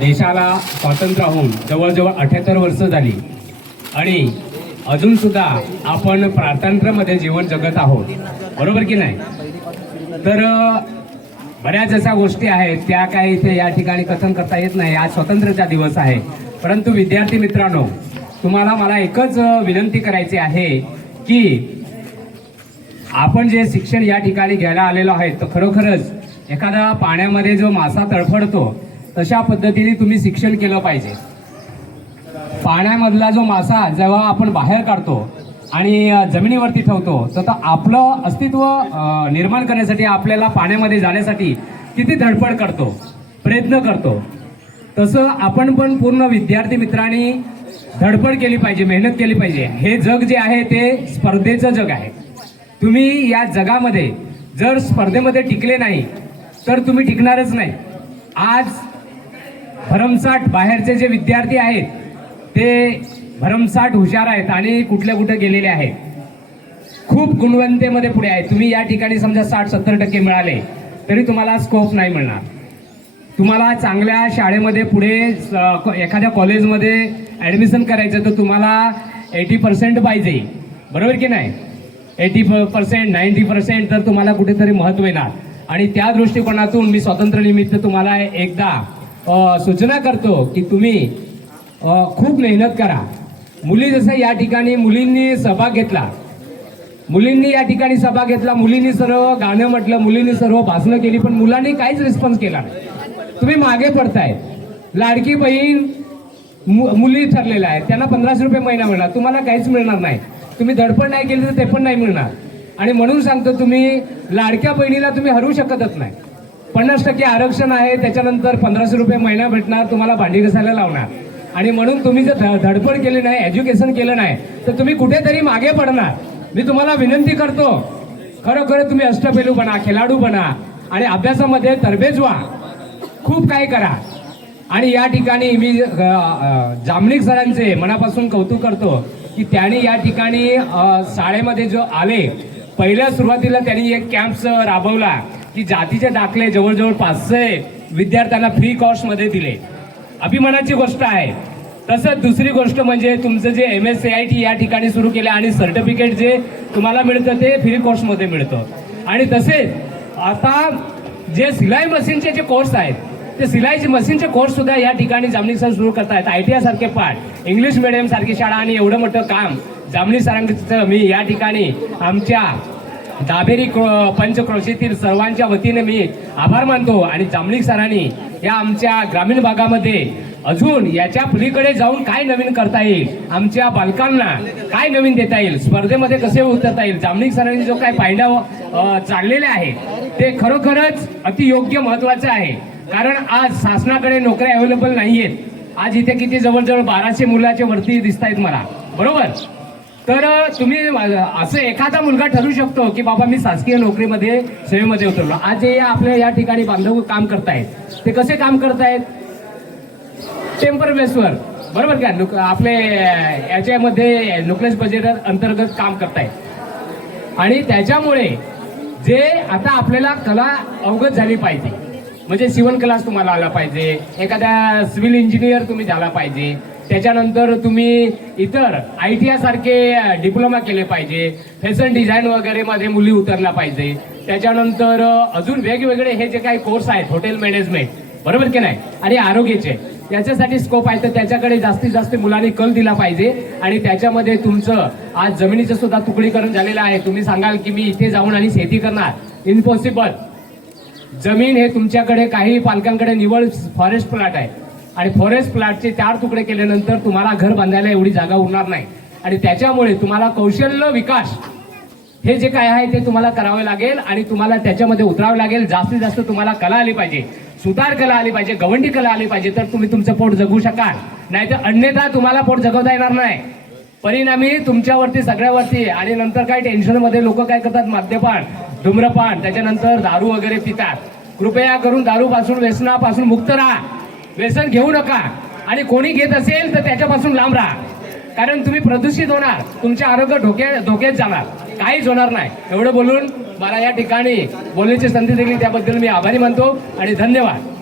देशाला स्वातंत्र्य होऊन जवळजवळ अठ्याहत्तर वर्ष झाली. आणि अजूनसुद्धा आपण प्रातंत्र्यामध्ये जीवन जगत आहोत. बरोबर की नाही? तर बऱ्याच अशा गोष्टी आहेत. त्या काय इथे या ठिकाणी कथन करता येत नाही. आज स्वातंत्र्याचा दिवस आहे. परंतु विद्यार्थी मित्रांनो तुम्हाला मला एकच विनंती करायची आहे की आपण जे शिक्षण या ठिकाणी घ्यायला आलेलो आहे तर खरोखरच एखादा पाण्यामध्ये जो मासा तडफडतो तशा पद्धतीने तुम्ही शिक्षण केलं पाहिजे. पाण्यामधला जो मासा जेव्हा आपण बाहेर काढतो आणि जमिनीवरती ठेवतो तर आपलं अस्तित्व निर्माण करण्यासाठी आपल्याला पाण्यामध्ये जाण्यासाठी किती धडपड करतो प्रयत्न करतो. तसं आपण पण पूर्ण विद्यार्थी मित्रांनी धडपड केली पाहिजे मेहनत केली पाहिजे. हे जग जे आहे ते स्पर्धेचं जग आहे. तुम्ही या जगामध्ये जर स्पर्धेमध्ये टिकले नाही तर तुम्ही टिकणारच नाही. आज भरमसाठ बाहेरचे जे विद्यार्थी आहेत ते भरमसाठ हुशार आहेत आणि कुठल्या कुठे गेलेले आहेत. खूप गुणवंतेमध्ये पुढे आहेत. तुम्ही या ठिकाणी समजा साठ सत्तर टक्के मिळाले तरी तुम्हाला स्कोप नाही मिळणार. तुम्हाला चांगल्या शाळेमध्ये पुढे एखाद्या कॉलेजमध्ये ॲडमिशन करायचं तर तुम्हाला एटी पर्सेंट पाहिजे. बरोबर की नाही? एटी पर्सेंट नाईन्टी पर्सेंट तर तुम्हाला कुठेतरी महत्त्व येणार. आणि त्या दृष्टिकोनातून मी स्वातंत्र्यनिमित्त तुम्हाला एकदा सूचना करतो की तुम्ही खूप मेहनत करा. मुली जसं या ठिकाणी मुलींनी सभा घेतला मुलींनी या ठिकाणी सभा घेतला मुलींनी सर्व गाणं म्हटलं मुलींनी सर्व भाषणं केली पण मुलांनी काहीच रिस्पॉन्स केला नाही. तुम्ही मागे पडताय. लाडकी बहीण मु- मुली ठरलेल्या आहेत. त्यांना पंधराशे रुपये महिना मिळणार. तुम्हाला काहीच मिळणार नाही. तुम्ही धडपड नाही केली तर ते पण नाही मिळणार. आणि म्हणून सांगतो तुम्ही लाडक्या बहिणीला तुम्ही हरवू शकतच नाही. पन्नास टक्के आरक्षण आहे त्याच्यानंतर पंधराशे रुपये महिना भेटणार तुम्हाला भांडी घसायला लावणार. आणि म्हणून तुम्ही जर ध- धडपड केली नाही एज्युकेशन केलं नाही तर तुम्ही कुठेतरी मागे पडणार. मी तुम्हाला विनंती करतो खरोखर तुम्ही अष्टपैलू बना खेळाडू बना आणि अभ्यासामध्ये तरबेज व्हा. खूप काही करा. आणि या ठिकाणी मी अ, जामनिक सरांचे मनापासून कौतुक करतो की त्यांनी या ठिकाणी शाळेमध्ये जो आले पहिल्या सुरुवातीला त्यांनी एक कॅम्प राबवला. की जातीचे दाखले जवळजवळ पाचशे विद्यार्थ्यांना फ्री कॉस्टमध्ये दिले. अभिमानाची गोष्ट आहे. तसंच दुसरी गोष्ट म्हणजे तुमचं जे M S C I T या ठिकाणी सुरू केलं आणि सर्टिफिकेट जे तुम्हाला मिळतं ते फ्री कोर्समध्ये मिळतं. आणि तसेच आता जे सिलाई मशीनचे जे कोर्स आहेत ते सिलाईचे मशीनचे कोर्स सुद्धा या ठिकाणी जामणी सर सुरू करतायत. आय टी आय सारखे पाठ इंग्लिश मिडियम सारखी शाळा आणि एवढं मोठं काम जामणी सरांचं मी या ठिकाणी आमच्या दाबेरी क्रो- पंचक्रोशीतील सर्वांच्या वतीने मी आभार मानतो आणि जामणिक सरांनी या आमच्या ग्रामीण भागामध्ये अजून याच्या पुलीकडे जाऊन काय नवीन करता येईल आमच्या बालकांना काय नवीन देता येईल स्पर्धेमध्ये कसे उतरता येईल जामणिक सरांनी जो काय पायंडा चाललेले आहे ते खरोखरच अतियोग्य महत्वाचं आहे. कारण आज शासनाकडे नोकऱ्या अवेलेबल नाहीयेत. आज इथे किती जवळजवळ बाराशे मुलाचे वरती दिसत आहेत मला. बरोबर? तर तुम्ही असं एखादा मुलगा ठरू शकतो की बाबा मी शासकीय नोकरीमध्ये सेवेमध्ये उतरलो. आज जे आपल्या या ठिकाणी बांधव काम करतायत ते कसे काम करतायत? टेम्पर बेसवर बरोबर का? नुक- आपले याच्यामध्ये नुक्लेस बजेट अंतर्गत काम करतायत. आणि त्याच्यामुळे जे आता आपल्याला कला अवगत झाली पाहिजे म्हणजे शिवण क्लास तुम्हाला आला पाहिजे एखाद्या सिव्हिल इंजिनियर तुम्ही झाला पाहिजे त्याच्यानंतर तुम्ही इतर आय टी आय सारखे डिप्लोमा केले पाहिजे. फॅशन डिझाईन वगैरेमध्ये मुली उतरल्या पाहिजे. त्याच्यानंतर अजून वेगवेगळे हे जे काही कोर्स आहेत हॉटेल मॅनेजमेंट बरोबर की नाही? आणि आरोग्याचे. याच्यासाठी स्कोप आहे तर त्याच्याकडे जास्तीत जास्त मुलांनी कल दिला पाहिजे. आणि त्याच्यामध्ये तुमचं आज जमिनीचं सुद्धा तुकडीकरण झालेलं आहे. तुम्ही सांगाल की मी इथे जाऊन आणि शेती करणार. इम्पॉसिबल जमीन हे तुमच्याकडे काही पालकांकडे निवड फॉरेस्ट प्लॉट आहे. आणि फॉरेस्ट प्लॅटचे चार तुकडे केल्यानंतर तुम्हाला घर बांधायला एवढी जागा उरणार नाही. आणि त्याच्यामुळे तुम्हाला कौशल्य विकास हे जे काय आहे ते तुम्हाला करावे लागेल आणि तुम्हाला त्याच्यामध्ये उतरावे लागेल. जास्तीत जास्त तुम्हाला कला आली पाहिजे. सुतार कला आली पाहिजे गवंडी कला आली पाहिजे तर तुम्ही तुमचं पोट जगू शकाल. नाहीतर अन्यथा तुम्हाला पोट जगवता येणार नाही. परिणामी तुमच्यावरती सगळ्यावरती आणि नंतर काय टेन्शनमध्ये लोक काय करतात? मद्यपान धूम्रपान त्याच्यानंतर दारू वगैरे पितात. कृपया करून दारूपासून व्यसनापासून मुक्त राहा. व्यसन घेऊ नका. आणि कोणी घेत असेल तर त्याच्यापासून लांब राहा. कारण तुम्ही प्रदूषित होणार. तुमचे आरोग्य धोक्या धोक्यात जाणार. काहीच होणार नाही. एवढं बोलून मला या ठिकाणी बोलण्याची संधी दिली. त्याबद्दल मी आभारी मानतो आणि धन्यवाद.